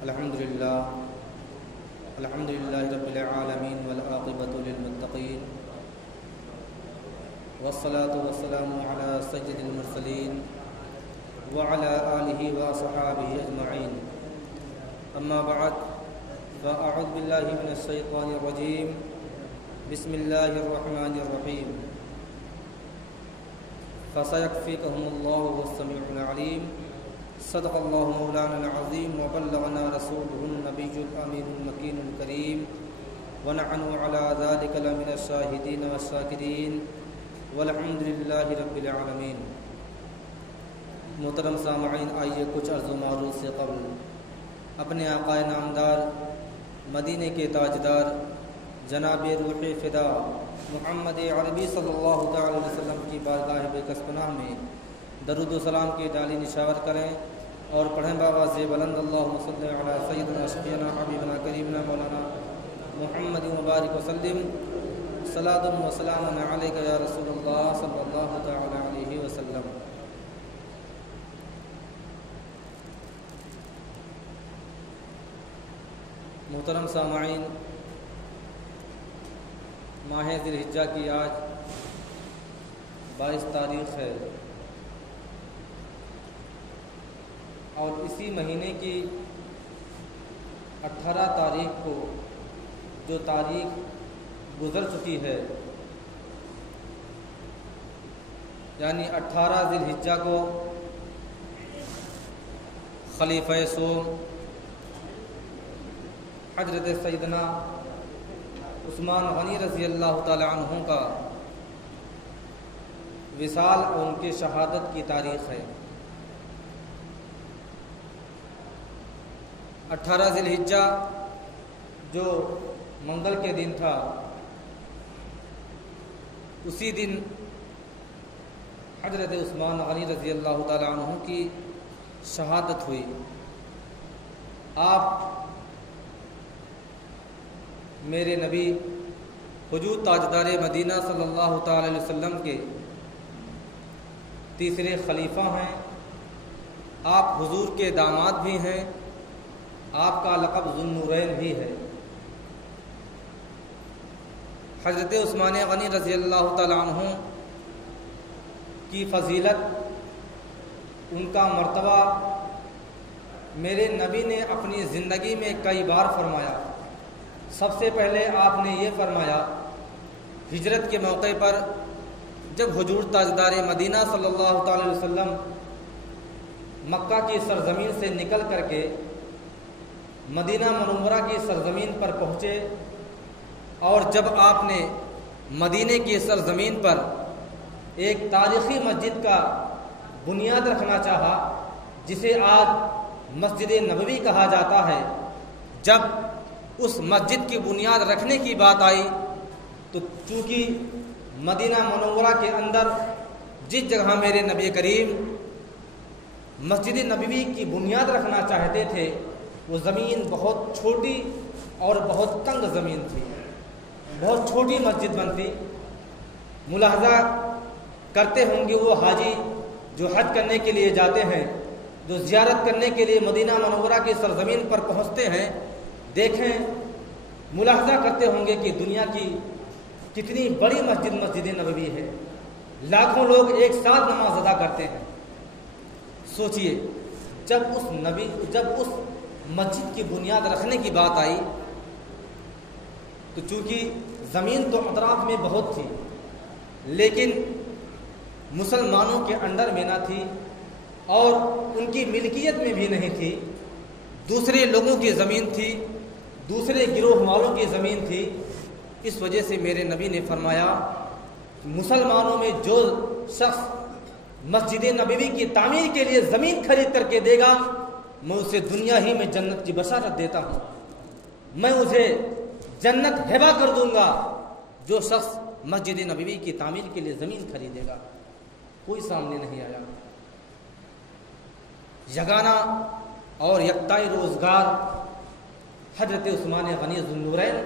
الحمد لله رب العالمين والعاقبة للمتقين والصلاة والسلام على سيد المرسلين وعلى آله وصحابه أجمعين. أما بعد فأعوذ بالله من الشيطان الرجيم. بسم الله الرحمن الرحيم. فسيكفيكهم الله والسميع العليم. صدق الله مولانا العظيم وبلغنا رسوله النبي الأمين المكين الكريم ونحن على ذلك لمن الشاهدين والشاكرين والحمد لله رب العالمین. محترم سامعین، آئیے کچھ عرض و معروض سے قبل اپنے آقا نامدار مدینے کے تاجدار جناب روح فدا محمد عربی صلی اللہ تعالی علیہ وسلم کی بارگاہ بے کس پناہ میں درود و سلام کی ڈالی نشاور کریں اور پڑھیں بآواز بلند اللہم صلی علی سیدنا شفیعنا حبیبنا کریمنا مولانا محمد مبارک وسلم صلاۃ و سلام علیک یا رسول اللہ صلی اللہ تعالی علیہ وسلم. محترم سامعین، ماہ ذی الحجہ کی آج 22 تاریخ ہے اور اسی مہینے کی 18 تاریخ کو جو تاریخ گزر چکی ہے، یعنی 18 ذی الحجہ کو خلیفہ سوم حضرت سیدنا عثمان غنی رضی اللہ تعالی عنہ کا وصال اور ان کی شہادت کی تاریخ ہے. 18 ذی الحجہ جو منگل کے دن تھا، اسی دن حضرت عثمان غنی رضی اللہ تعالی عنہ کی شہادت ہوئی. آپ میرے نبی حضور تاجدار مدینہ صلی اللہ تعالی علیہ وسلم کے تیسرے خلیفہ ہیں. آپ حضور کے داماد بھی ہیں. آپ کا لقب ذو النورین بھی ہے. حضرت عثمان غنی رضی اللہ تعالی عنہ کی فضیلت، ان کا مرتبہ میرے نبی نے اپنی زندگی میں کئی بار فرمایا. سب سے پہلے آپ نے یہ فرمایا ہجرت کے موقع پر، جب حضور تاجدار مدینہ صلی اللہ تعالی علیہ وسلم مکہ کی سرزمین سے نکل کر کے مدینہ منورہ کی سرزمین پر پہنچے اور جب آپ نے مدینے کی سرزمین پر ایک تاریخی مسجد کا بنیاد رکھنا چاہا، جسے آج مسجد نبوی کہا جاتا ہے، جب اس مسجد کی بنیاد رکھنے کی بات آئی تو چونکہ مدینہ منورہ کے اندر جس جگہ میرے نبی کریم مسجد نبوی کی بنیاد رکھنا چاہتے تھے، وہ زمین بہت چھوٹی اور بہت تنگ زمین تھی، بہت چھوٹی مسجد بنتی. ملاحظہ کرتے ہوں گے وہ حاجی جو حج کرنے کے لیے جاتے ہیں، جو زیارت کرنے کے لیے مدینہ منورہ کی سرزمین پر پہنچتے ہیں، دیکھیں ملاحظہ کرتے ہوں گے کہ دنیا کی کتنی بڑی مسجد نبوی ہے. لاکھوں لوگ ایک ساتھ نماز ادا کرتے ہیں. سوچئے جب اس مسجد کی بنیاد رکھنے کی بات آئی تو چونکہ زمین تو اطراف میں بہت تھی لیکن مسلمانوں کے انڈر میں نہ تھی اور ان کی ملکیت میں بھی نہیں تھی، دوسرے لوگوں کی زمین تھی، دوسرے گروہ والوں کی زمین تھی. اس وجہ سے میرے نبی نے فرمایا مسلمانوں میں جو شخص مسجد نبوی کی تعمیر کے لیے زمین خرید کر کے دے گا، میں اسے دنیا ہی میں جنت کی بشارت دیتا ہوں. میں اسے جنت ہبہ کر دوں گا جو شخص مسجد نبوی کی تعمیر کے لیے زمین خریدے گا. کوئی سامنے نہیں آیا. یگانہ اور یکتائی روزگار حضرت عثمان غنی ذو النورین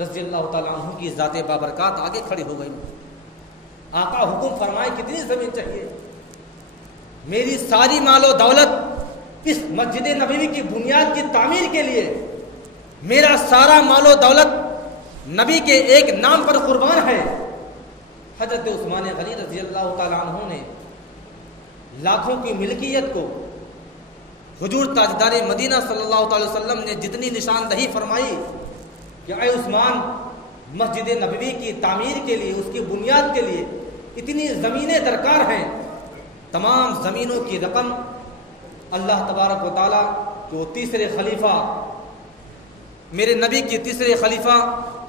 رضی اللہ تعالیٰ عنہ کی ذات بابرکات آگے کھڑی ہو گئی. آقا حکم فرمائے کتنی زمین چاہیے؟ میری ساری مال و دولت اس مسجد نبوی کی بنیاد کی تعمیر کے لیے میرا سارا مال و دولت نبی کے ایک نام پر قربان ہے۔ حضرت عثمان غنی رضی اللہ تعالیٰ عنہ نے لاکھوں کی ملکیت کو حضور تاجدار مدینہ صلی اللہ تعالی وسلم نے جتنی نشاندہی فرمائی کہ اے عثمان، مسجد نبوی کی تعمیر کے لیے، اس کی بنیاد کے لیے اتنی زمینیں درکار ہیں، تمام زمینوں کی رقم اللہ تبارک و تعالیٰ کہ وہ تیسرے خلیفہ، میرے نبی کے تیسرے خلیفہ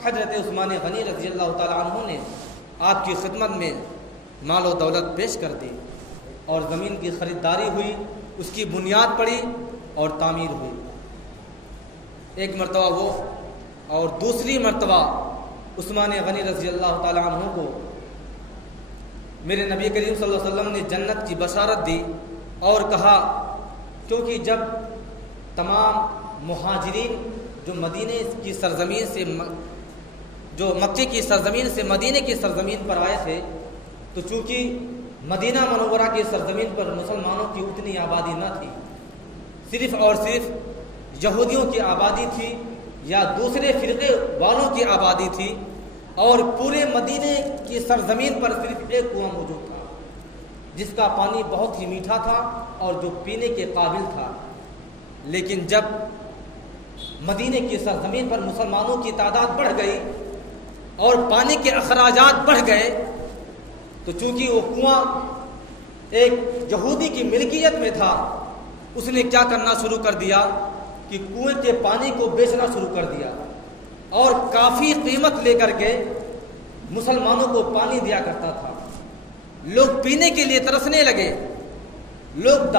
حضرت عثمان غنی رضی اللہ تعالیٰ عنہ نے آپ کی خدمت میں مال و دولت پیش کر دی، اور زمین کی خریداری ہوئی، اس کی بنیاد پڑی اور تعمیر ہوئی۔ ایک مرتبہ وہ، اور دوسری مرتبہ عثمان غنی رضی اللہ تعالیٰ عنہ کو میرے نبی کریم صلی اللہ علیہ وسلم نے جنت کی بشارت دی اور کہا، کیونکہ جب تمام مہاجرین جو مدینے کی سرزمین سے، جو مکے کی سرزمین سے مدینے کی سرزمین پر آئے تھے، تو چونکہ مدینہ منورہ کی سرزمین پر مسلمانوں کی اتنی آبادی نہ تھی، صرف اور صرف یہودیوں کی آبادی تھی یا دوسرے فرقے والوں کی آبادی تھی، اور پورے مدینے کی سرزمین پر صرف ایک کنواں موجود تھا جس کا پانی بہت ہی میٹھا تھا اور جو پینے کے قابل تھا۔ لیکن جب مدینے کی سرزمین پر مسلمانوں کی تعداد بڑھ گئی اور پانی کے اخراجات بڑھ گئے، تو چونکہ وہ کنواں ایک یہودی کی ملکیت میں تھا، اس نے کیا کرنا شروع کر دیا کہ کنویں کے پانی کو بیچنا شروع کر دیا، اور کافی قیمت لے کر کے مسلمانوں کو پانی دیا کرتا تھا۔ لوگ پینے کے لیے ترسنے لگے، لوگ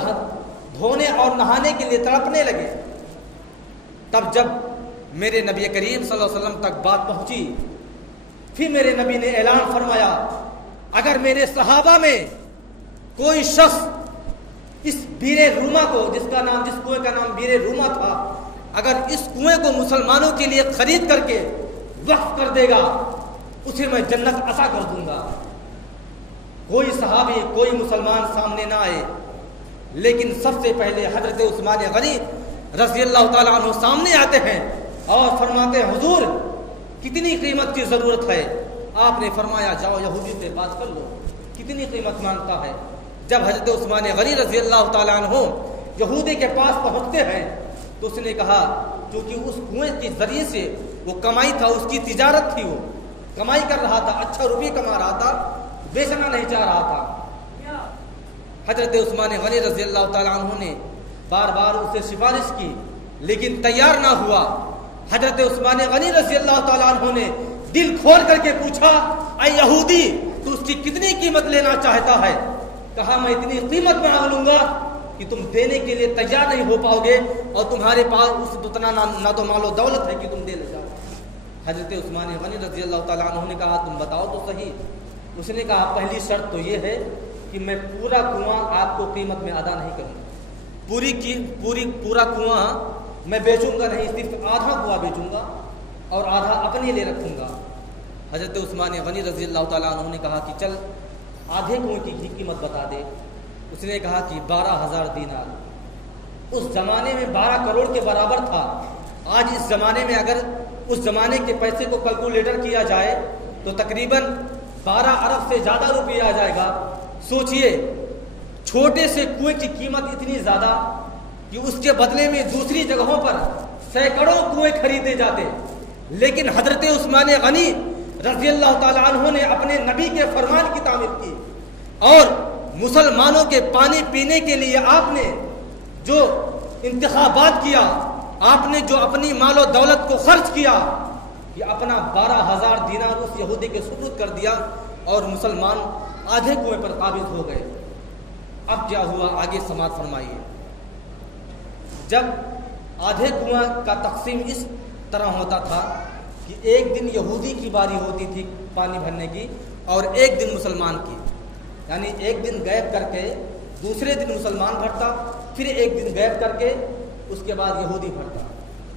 دھونے اور نہانے کے لیے تڑپنے لگے۔ تب جب میرے نبی کریم صلی اللہ علیہ وسلم تک بات پہنچی، پھر میرے نبی نے اعلان فرمایا، اگر میرے صحابہ میں کوئی شخص اس بیر روما کو، جس کنویں کا نام بیر روما تھا، اگر اس کنویں کو مسلمانوں کے لیے خرید کر کے وقف کر دے گا، اسے میں جنت عطا کر دوں گا۔ کوئی صحابی، کوئی مسلمان سامنے نہ آئے، لیکن سب سے پہلے حضرت عثمان غنی رضی اللہ تعالیٰ عنہ سامنے آتے ہیں اور فرماتے ہیں، حضور کتنی قیمت کی ضرورت ہے؟ آپ نے فرمایا، جاؤ یہودی سے بات کر لو، کتنی قیمت مانگتا ہے۔ جب حضرت عثمان غنی رضی اللہ تعالیٰ عنہ یہودی کے پاس پہنچتے ہیں تو اس نے کہا، کیونکہ اس کنویں کے ذریعے سے وہ کمائی تھا، اس کی تجارت تھی، وہ کمائی کر رہا تھا، اچھا روپیہ کما رہا تھا، بیچنا نہیں چاہ رہا تھا۔ حضرت عثمان غنی رضی اللہ تعالیٰ عنہ نے بار بار اسے سفارش کی، لیکن تیار نہ ہوا۔ حضرت عثمان غنی رضی اللہ تعالیٰ عنہ نے دل کھول کر کے پوچھا، اے یہودی، تو اس کی کتنی قیمت لینا چاہتا ہے؟ کہا، میں اتنی قیمت مانگ لوں گا کہ تم دینے کے لیے تیار نہیں ہو پاؤ گے، اور تمہارے پاس اس اتنا نہ تو مال و دولت ہے کہ تم دے لے جاؤ۔ حضرت عثمان غنی رضی اللہ تعالیٰ عنہ نے کہا، تم بتاؤ تو صحیح۔ اس نے کہا، پہلی شرط تو یہ ہے کہ میں پورا کنواں آپ کو قیمت میں ادا نہیں کروں گا، پورا کنواں میں بیچوں گا نہیں، صرف آدھا کنواں بیچوں گا اور آدھا اپنے لیے رکھوں گا۔ حضرت عثمان غنی رضی اللہ تعالیٰ عنہ نے کہا کہ چل آدھے کنویں کی قیمت بتا دے۔ اس نے کہا کہ 12,000 دینار۔ اس زمانے میں 12 کروڑ کے برابر تھا۔ آج اس زمانے میں اگر اس زمانے کے پیسے کو کیلکولیٹر کیا جائے تو تقریباً 12 ارب سے زیادہ روپیہ آ جائے گا۔ سوچئے، چھوٹے سے کنویں کی قیمت اتنی زیادہ کہ اس کے بدلے میں دوسری جگہوں پر سینکڑوں کنویں خریدے جاتے، لیکن حضرت عثمان غنی رضی اللہ تعالیٰ عنہ نے اپنے نبی کے فرمان کی تعمیر کی، اور مسلمانوں کے پانی پینے کے لیے آپ نے جو انتخابات کیا، آپ نے جو اپنی مال و دولت کو خرچ کیا، یہ اپنا 12,000 دینار اس یہودی کے سپرد کر دیا، اور مسلمان آدھے کنویں پر قابض ہو گئے۔ اب کیا ہوا، آگے سماعت فرمائیے۔ جب آدھے کنواں کا تقسیم اس طرح ہوتا تھا کہ ایک دن یہودی کی باری ہوتی تھی پانی بھرنے کی، اور ایک دن مسلمان کی، یعنی ایک دن غائب کر کے دوسرے دن مسلمان بھرتا، پھر ایک دن غائب کر کے اس کے بعد یہودی بھرتا،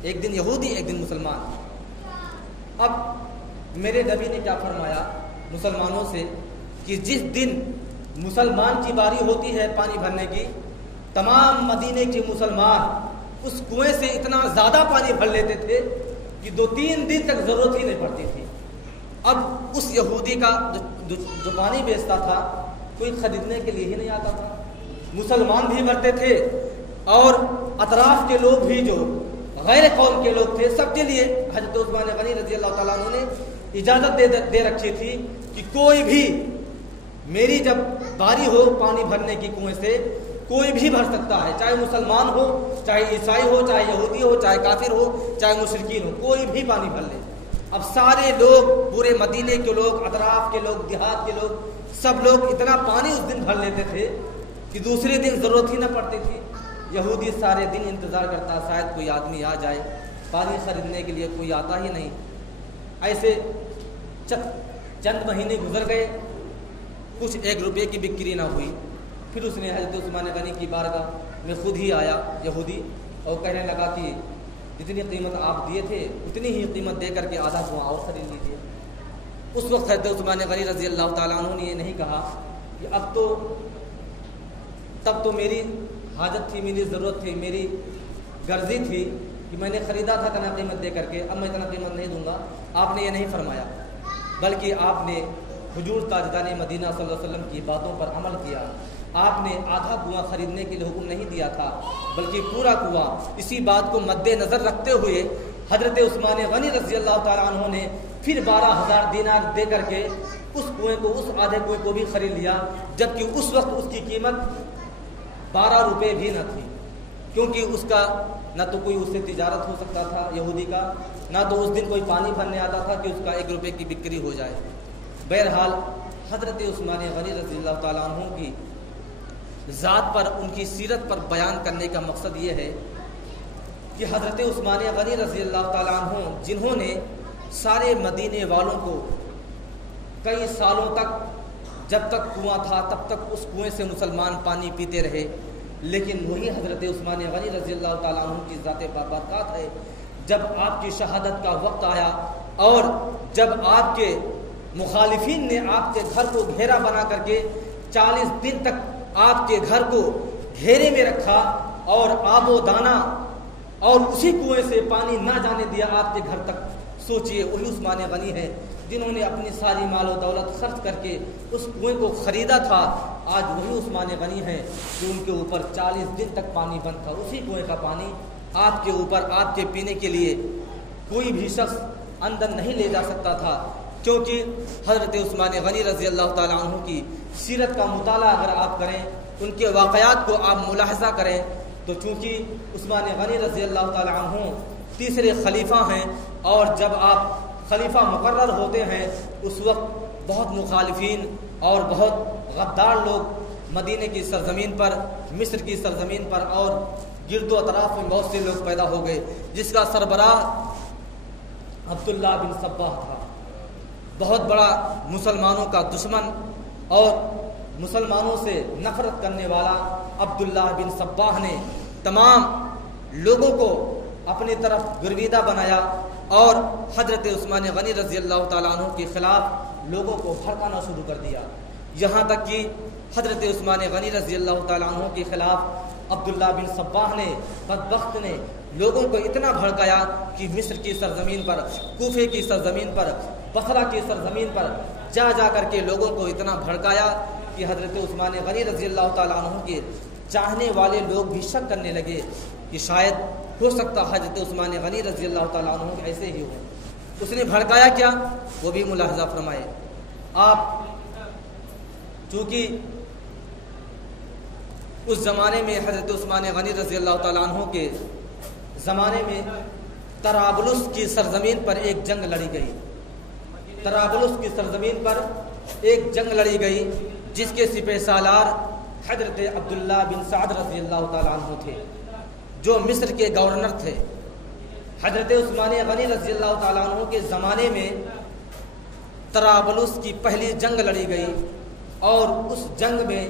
ایک دن یہودی ایک دن مسلمان۔ اب میرے نبی نے کیا فرمایا مسلمانوں سے کہ جس دن مسلمان کی باری ہوتی ہے پانی بھرنے کی، تمام مدینے کے مسلمان اس کنویں سے اتنا زیادہ پانی بھر لیتے تھے کہ 2-3 دن تک ضرورت ہی نہیں پڑتی تھی۔ اب اس یہودی کا جو پانی بیچتا تھا کوئی خریدنے کے لیے ہی نہیں آتا تھا، مسلمان بھی بھرتے تھے اور اطراف کے لوگ بھی جو غیر قوم کے لوگ تھے سب کے لیے حضرت عثمان غنی رضی اللہ تعالیٰ عنہ نے اجازت دے رکھی تھی کہ کوئی بھی میری جب باری ہو پانی بھرنے کی کنویں سے کوئی بھی بھر سکتا ہے، چاہے مسلمان ہو، چاہے عیسائی ہو، چاہے یہودی ہو، چاہے کافر ہو، چاہے مشرکین ہو، کوئی بھی پانی بھر لے۔ اب سارے لوگ، پورے مدینے کے لوگ، اطراف کے لوگ، دیہات کے لوگ، سب لوگ اتنا پانی اس دن بھر لیتے تھے کہ دوسرے دن ضرورت ہی نہ پڑتی تھی۔ یہودی سارے دن انتظار کرتا شاید کوئی آدمی آ جائے، پانی خریدنے کے لیے کوئی آتا ہی نہیں۔ ایسے چند مہینے گزر گئے، کچھ 1 روپے کی بکری نہ ہوئی۔ پھر اس نے حضرت عثمان غنی کی بارگاہ میں خود ہی آیا یہودی اور کہنے لگا کہ جتنی قیمت آپ دیے تھے اتنی ہی قیمت دے کر کے آدھا کنواں اور خرید لیجیے۔ اس وقت حضرت عثمان غنی رضی اللہ تعالیٰ عنہ نے یہ نہیں کہا کہ تب تو میری حاجت تھی، میری ضرورت تھی، میری غرضی تھی کہ میں نے خریدا تھا اتنا قیمت دے کر کے، اب میں اتنا قیمت نہیں دوں گا۔ آپ نے یہ نہیں فرمایا، بلکہ آپ نے حضور تاجدار مدینہ صلی اللہ علیہ وسلم کی باتوں پر عمل کیا۔ آپ نے آدھا کنواں خریدنے کے لیے حکم نہیں دیا تھا، بلکہ پورا کنواں۔ اسی بات کو مد نظر رکھتے ہوئے حضرت عثمان غنی رضی اللہ تعالیٰ عنہ نے پھر 12,000 دینار دے کر کے اس کنویں کو، اس آدھے کنویں کو بھی خرید لیا، جبکہ اس وقت اس کی قیمت 12 روپے بھی نہ تھی، کیونکہ اس کا نہ تو کوئی اس سے تجارت ہو سکتا تھا یہودی کا، نہ تو اس دن کوئی پانی بھرنے آتا تھا کہ اس کا 1 روپے کی بکری ہو جائے۔ بہرحال حضرت عثمان غنی رضی اللہ تعالیٰ عنہ کی ذات پر، ان کی سیرت پر بیان کرنے کا مقصد یہ ہے کہ حضرت عثمان غنی رضی اللہ تعالیٰ عنہ جنہوں نے سارے مدینے والوں کو کئی سالوں تک، جب تک کنواں تھا تب تک اس کنویں سے مسلمان پانی پیتے رہے، لیکن وہی حضرت عثمان غنی رضی اللہ تعالیٰ عنہ کی ذات بابرکات ہے، جب آپ کی شہادت کا وقت آیا اور جب آپ کے مخالفین نے آپ کے گھر کو گھیرا بنا کر کے 40 دن تک آپ کے گھر کو گھیرے میں رکھا اور آب و دانہ اور اسی کنویں سے پانی نہ جانے دیا آپ کے گھر تک، سوچئے وہی عثمان غنی ہے جنہوں نے اپنی ساری مال و دولت خرچ کر کے اس کنویں کو خریدا تھا۔ آج وہی عثمان غنی ہیں جو ان کے اوپر 40 دن تک پانی بند تھا، اسی کنویں کا پانی آپ کے اوپر، آپ کے پینے کے لیے کوئی بھی شخص اندر نہیں لے جا سکتا تھا، کیونکہ حضرت عثمان غنی رضی اللہ تعالیٰ عنہ کی سیرت کا مطالعہ اگر آپ کریں، ان کے واقعات کو آپ ملاحظہ کریں، تو چونکہ عثمان غنی رضی اللہ تعالیٰ عنہ تیسرے خلیفہ ہیں، اور جب آپ خلیفہ مقرر ہوتے ہیں اس وقت بہت مخالفین اور بہت غدار لوگ مدینے کی سرزمین پر، مصر کی سرزمین پر اور گرد و اطراف میں بہت سے لوگ پیدا ہو گئے، جس کا سربراہ عبداللہ بن صباح تھا، بہت بڑا مسلمانوں کا دشمن اور مسلمانوں سے نفرت کرنے والا عبداللہ بن صباح نے تمام لوگوں کو اپنی طرف گرویدہ بنایا اور حضرت عثمان غنی رضی اللہ تعالیٰ عنہ کے خلاف لوگوں کو بھڑکانا شروع کر دیا، یہاں تک کہ حضرت عثمان غنی رضی اللہ تعالیٰ عنہ کے خلاف عبداللہ بن صباح نے، بدبخت نے لوگوں کو اتنا بھڑکایا کہ مصر کی سرزمین پر، کوفے کی سرزمین پر، بصرہ کی سرزمین پر جا کر کے لوگوں کو اتنا بھڑکایا کہ حضرت عثمان غنی رضی اللہ تعالیٰ عنہ کے چاہنے والے لوگ بھی شک کرنے لگے کہ شاید ہو سکتا حضرت عثمان غنی رضی اللہ تعالیٰ عنہ ایسے ہی ہو۔ اس نے بھڑکایا کیا، وہ بھی ملاحظہ فرمائے آپ۔ چونکہ اس زمانے میں حضرت عثمان غنی رضی اللہ تعالیٰ عنہ کے زمانے میں طرابلس کی سرزمین پر ایک جنگ لڑی گئی، طرابلس کی سرزمین پر ایک جنگ لڑی گئی جس کے سپہ سالار حضرت عبداللہ بن سعد رضی اللہ تعالیٰ عنہ تھے، جو مصر کے گورنر تھے۔ حضرت عثمان غنی رضی اللہ تعالیٰ عنہ کے زمانے میں طرابلس کی پہلی جنگ لڑی گئی، اور اس جنگ میں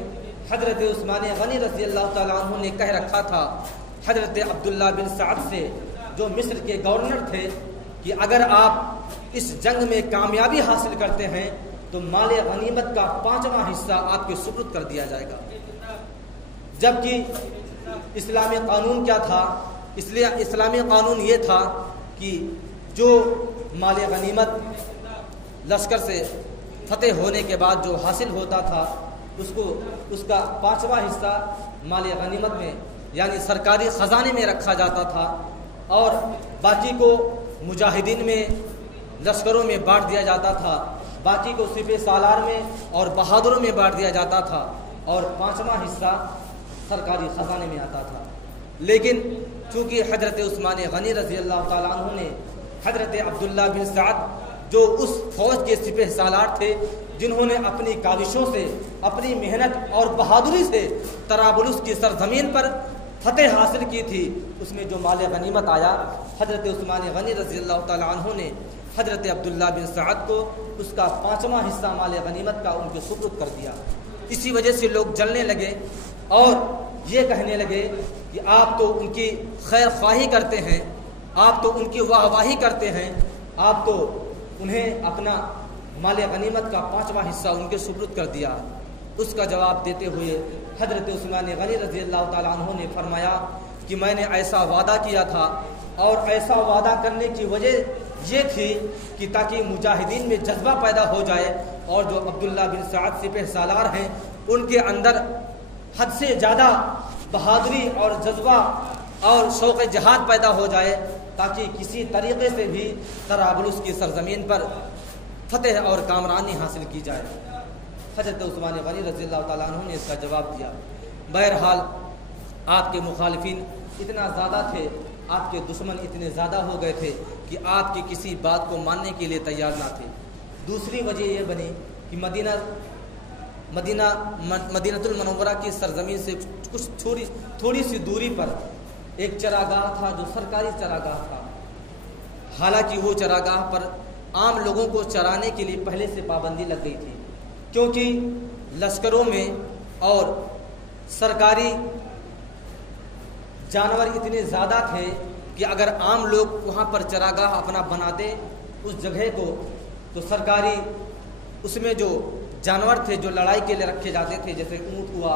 حضرت عثمان غنی رضی اللہ تعالیٰ عنہ نے کہہ رکھا تھا حضرت عبداللہ بن سعد سے، جو مصر کے گورنر تھے، کہ اگر آپ اس جنگ میں کامیابی حاصل کرتے ہیں تو مال غنیمت کا 5واں حصہ آپ کے سپرد کر دیا جائے گا، جبکہ اسلامی قانون کیا تھا؟ اس لیے اسلامی قانون یہ تھا کہ جو مال غنیمت لشکر سے فتح ہونے کے بعد جو حاصل ہوتا تھا اس کا 5واں حصہ مال غنیمت میں یعنی سرکاری خزانے میں رکھا جاتا تھا، اور باقی کو مجاہدین میں لشکروں میں بانٹ دیا جاتا تھا، باقی کو سپہ سالار میں اور بہادروں میں بانٹ دیا جاتا تھا، اور 5واں حصہ سرکاری خزانے میں آتا تھا۔ لیکن چونکہ حضرت عثمان غنی رضی اللہ تعالیٰ عنہ نے حضرت عبداللہ بن سعد جو اس فوج کے سپہ سالار تھے جنہوں نے اپنی کاوشوں سے، اپنی محنت اور بہادری سے طرابلس کی سرزمین پر فتح حاصل کی تھی، اس میں جو مال غنیمت آیا، حضرت عثمان غنی رضی اللہ تعالیٰ عنہ نے حضرت عبداللہ بن سعد کو اس کا 5واں حصہ مال غنیمت کا ان کے سپرد کر دیا۔ اسی وجہ سے لوگ جلنے لگے اور یہ کہنے لگے کہ آپ تو ان کی خیر خواہی کرتے ہیں، آپ تو ان کی واہ واہی کرتے ہیں، آپ تو انہیں اپنا مال غنیمت کا 5واں حصہ ان کے سپرد کر دیا۔ اس کا جواب دیتے ہوئے حضرت عثمان غنی رضی اللہ تعالیٰ عنہ نے فرمایا کہ میں نے ایسا وعدہ کیا تھا، اور ایسا وعدہ کرنے کی وجہ یہ تھی کہ تاکہ مجاہدین میں جذبہ پیدا ہو جائے، اور جو عبداللہ بن سعد سپہ سالار ہیں ان کے اندر حد سے زیادہ بہادری اور جذبہ اور شوق جہاد پیدا ہو جائے، تاکہ کسی طریقے سے بھی طرابلس کی سرزمین پر فتح اور کامرانی حاصل کی جائے۔ حضرت عثمان غنی رضی اللہ تعالیٰ عنہ نے اس کا جواب دیا۔ بہرحال آپ کے مخالفین اتنا زیادہ تھے، آپ کے دشمن اتنے زیادہ ہو گئے تھے کہ آپ کی کسی بات کو ماننے کے لیے تیار نہ تھے۔ دوسری وجہ یہ بنی کہ مدینہ المنورہ کی سرزمین سے کچھ تھوڑی سی دوری پر ایک چراگاہ تھا جو سرکاری چراگاہ تھا۔ حالانکہ وہ چراگاہ پر عام لوگوں کو چرانے کے لیے پہلے سے پابندی لگ گئی تھی، کیونکہ لشکروں میں اور سرکاری جانور اتنے زیادہ تھے کہ اگر عام لوگ وہاں پر چراگاہ اپنا بناتے اس جگہ کو، تو سرکاری اس میں جو جانور تھے جو لڑائی کے لیے رکھے جاتے تھے، جیسے اونٹ ہوا،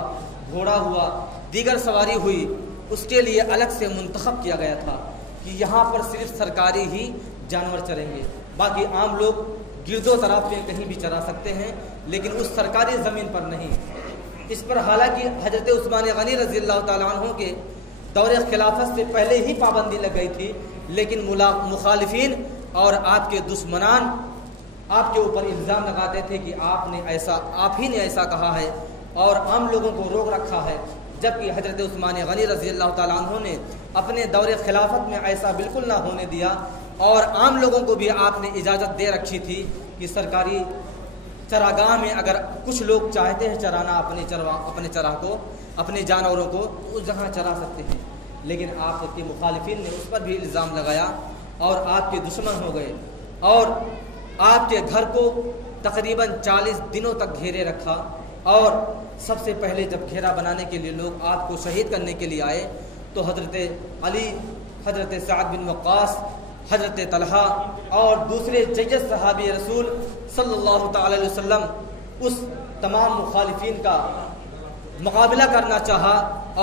گھوڑا ہوا، دیگر سواری ہوئی، اس کے لیے الگ سے منتخب کیا گیا تھا کہ یہاں پر صرف سرکاری ہی جانور چریں گے، باقی عام لوگ گرد و طرف میں کہیں بھی چرا سکتے ہیں، لیکن اس سرکاری زمین پر نہیں۔ اس پر حالانکہ حضرت عثمان غنی رضی اللہ تعالیٰ عنہ کے دور خلافت سے پہلے ہی پابندی لگ گئی تھی، لیکن مخالفین اور آپ کے دشمنان آپ کے اوپر الزام لگاتے تھے کہ آپ ہی نے ایسا کہا ہے اور عام لوگوں کو روک رکھا ہے، جبکہ حضرت عثمان غنی رضی اللہ تعالیٰ عنہ نے اپنے دور خلافت میں ایسا بالکل نہ ہونے دیا، اور عام لوگوں کو بھی آپ نے اجازت دے رکھی تھی کہ سرکاری چراگاہ میں اگر کچھ لوگ چاہتے ہیں چرانا اپنے چراہ کو، اپنے جانوروں کو، تو اس جگہ چرا سکتے ہیں۔ لیکن آپ کے مخالفین نے اس پر بھی الزام لگایا اور آپ کے دشمن ہو گئے، اور آپ کے گھر کو تقریباً 40 دنوں تک گھیرے رکھا، اور سب سے پہلے جب گھیرا بنانے کے لیے لوگ آپ کو شہید کرنے کے لیے آئے تو حضرت علی، حضرت سعد بن وقاص، حضرت طلحہ اور دوسرے جید صحابی رسول صلی اللہ تعالی علیہ وسلم اس تمام مخالفین کا مقابلہ کرنا چاہا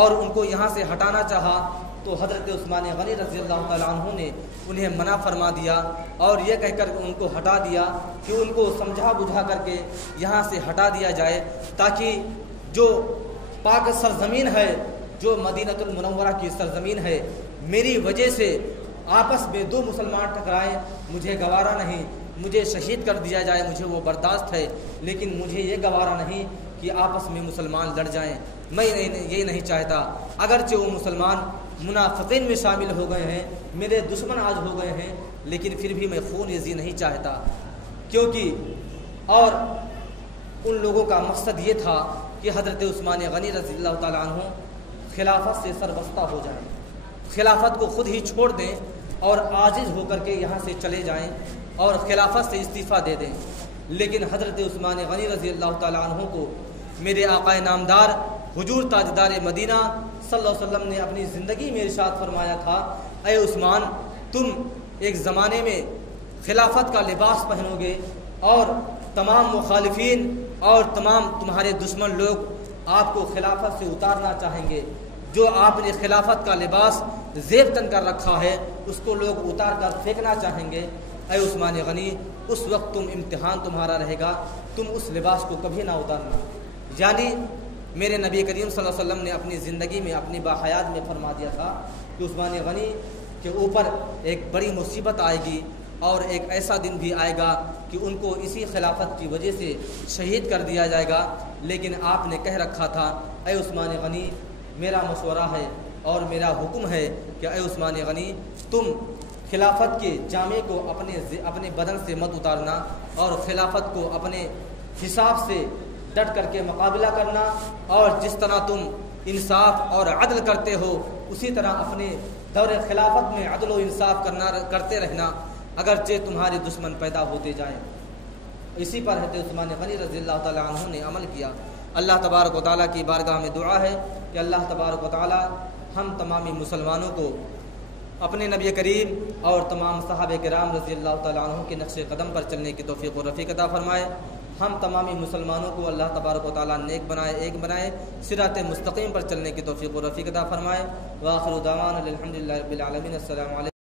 اور ان کو یہاں سے ہٹانا چاہا، تو حضرت عثمان غنی رضی اللہ تعالیٰ عنہ نے انہیں منع فرما دیا اور یہ کہہ کر ان کو ہٹا دیا کہ ان کو سمجھا بجھا کر کے یہاں سے ہٹا دیا جائے، تاکہ جو پاک سرزمین ہے، جو مدینہ المنورہ کی سرزمین ہے، میری وجہ سے آپس میں دو مسلمان ٹکرائیں، مجھے گوارا نہیں، مجھے شہید کر دیا جائے، مجھے وہ برداشت ہے، لیکن مجھے یہ گوارا نہیں کہ آپس میں مسلمان لڑ جائیں، میں یہ نہیں چاہتا۔ اگرچہ وہ مسلمان منافقین میں شامل ہو گئے ہیں، میرے دشمن آج ہو گئے ہیں، لیکن پھر بھی میں خون ریزی نہیں چاہتا، کیونکہ اور ان لوگوں کا مقصد یہ تھا کہ حضرت عثمان غنی رضی اللہ تعالیٰ عنہ خلافت سے سربستہ ہو جائیں، خلافت کو خود ہی چھوڑ دیں اور عاجز ہو کر کے یہاں سے چلے جائیں اور خلافت سے استعفیٰ دے دیں۔ لیکن حضرت عثمان غنی رضی اللہ تعالیٰ عنہ کو میرے آقا نامدار حضور تاجدار مدینہ صلی اللہ علیہ وسلم نے اپنی زندگی میں ارشاد فرمایا تھا، اے عثمان، تم ایک زمانے میں خلافت کا لباس پہنو گے اور تمام مخالفین اور تمام تمہارے دشمن لوگ آپ کو خلافت سے اتارنا چاہیں گے، جو آپ نے خلافت کا لباس زیب تن کر رکھا ہے اس کو لوگ اتار کر پھینکنا چاہیں گے، اے عثمان غنی اس وقت امتحان تمہارا رہے گا، تم اس لباس کو کبھی نہ اتارنا۔ یعنی میرے نبی کریم صلی اللہ علیہ وسلم نے اپنی زندگی میں اپنی باحیات میں فرما دیا تھا کہ عثمان غنی کے اوپر ایک بڑی مصیبت آئے گی اور ایک ایسا دن بھی آئے گا کہ ان کو اسی خلافت کی وجہ سے شہید کر دیا جائے گا، لیکن آپ نے کہہ رکھا تھا اے عثمان غنی میرا مشورہ ہے اور میرا حکم ہے کہ اے عثمان غنی تم خلافت کے جامے کو اپنے بدن سے مت اتارنا اور خلافت کو اپنے حساب سے ڈٹ کر کے مقابلہ کرنا، اور جس طرح تم انصاف اور عدل کرتے ہو اسی طرح اپنے دور خلافت میں عدل و انصاف کرتے رہنا اگرچہ تمہارے دشمن پیدا ہوتے جائیں۔ اسی پر حضرت عثمان غنی رضی اللہ تعالیٰ عنہ نے عمل کیا۔ اللہ تبارک و تعالیٰ کی بارگاہ میں دعا ہے کہ اللہ تبارک و تعالیٰ ہم تمامی مسلمانوں کو اپنے نبی کریم اور تمام صحابہ کرام رضی اللہ تعالیٰ عنہ کے نقش قدم پر چلنے کی توفیق و رفیق عطا فرمائے۔ ہم تمامی مسلمانوں کو اللہ تبارک و تعالیٰ نیک بنائے، ایک بنائے، صراط مستقیم پر چلنے کی توفیق و رفیق عطا فرمائے۔ وآخر دعوانا الحمدللہ رب العالمین۔ السلام علیکم۔